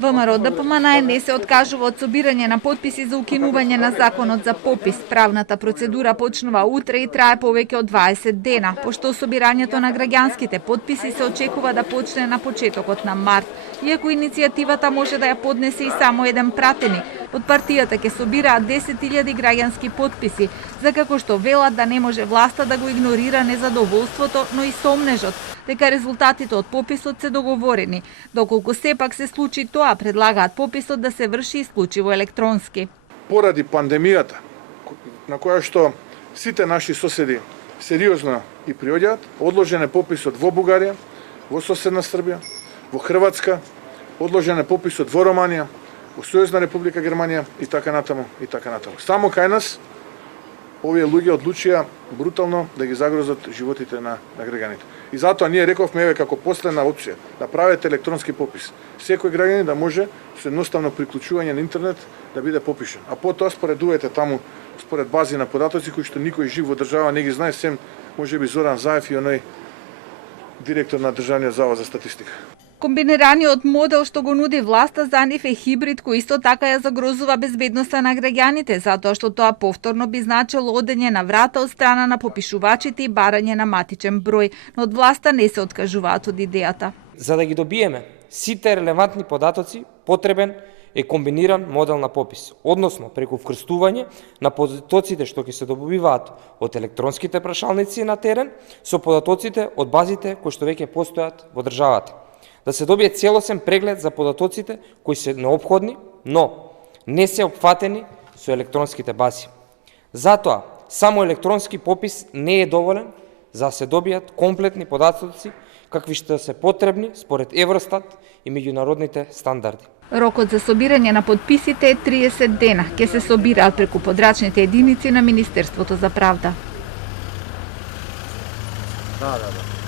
ВМРО ДПМН не се откажува од собирање на потписи за укинување на законот за попис. Правната процедура почнува утре и трае повеќе од 20 дена, пошто собирањето на граѓанските потписи се очекува да почне на почетокот на март. Иако иницијативата може да ја поднесе и само еден пратеник, од партијата ќе собираат 10.000 граѓански потписи, за како што велат да не може власта да го игнорира незадоволството, но и сомнежот дека резултатите од пописот се договорени. Доколку сепак се случи тоа, предлагаат пописот да се врши исклучиво електронски. Поради пандемијата, на која што сите наши соседи сериозно и приоѓаат, одложен е пописот во Бугарија, во соседна Србија, во Хрватска, одложен е пописот во Романија, во Сојузна Република Германија и така натаму, и така натаму. Само кај нас овие луѓе одлучија брутално да ги загрозат животите на граѓаните. И затоа ние рековме еве како последна опција да правите електронски попис. Секој граѓанин да може со едноставно приклучување на интернет да биде попишан. А потоа споредувајте таму според бази на податоци кои што никој жив во држава не ги знае, сем можеби Зоран Заев и оној директор на Државниот завод за статистика. Комбинираниот модел што го нуди власта за нив е хибрид кој исто така ја загрозува безбедноста на граѓаните, затоа што тоа повторно би значило одење на врата од страна на попишувачите и барање на матичен број, но од власта не се откажуваат од идејата. За да ги добиеме сите релевантни податоци, потребен е комбиниран модел на попис, односно преку вкрстување на податоците што ќе се добиваат од електронските прашалници на терен со податоците од базите кои што веќе постојат во државата. Да се добие целосен преглед за податоците кои се неопходни, но не се опфатени со електронските бази. Затоа, само електронски попис не е доволен за да се добијат комплетни податоци какви што се потребни според Евростат и меѓународните стандарди. Рокот за собирање на подписите е 30 дена. Ќе се собираат преку подрачните единици на Министерството за правда. Да.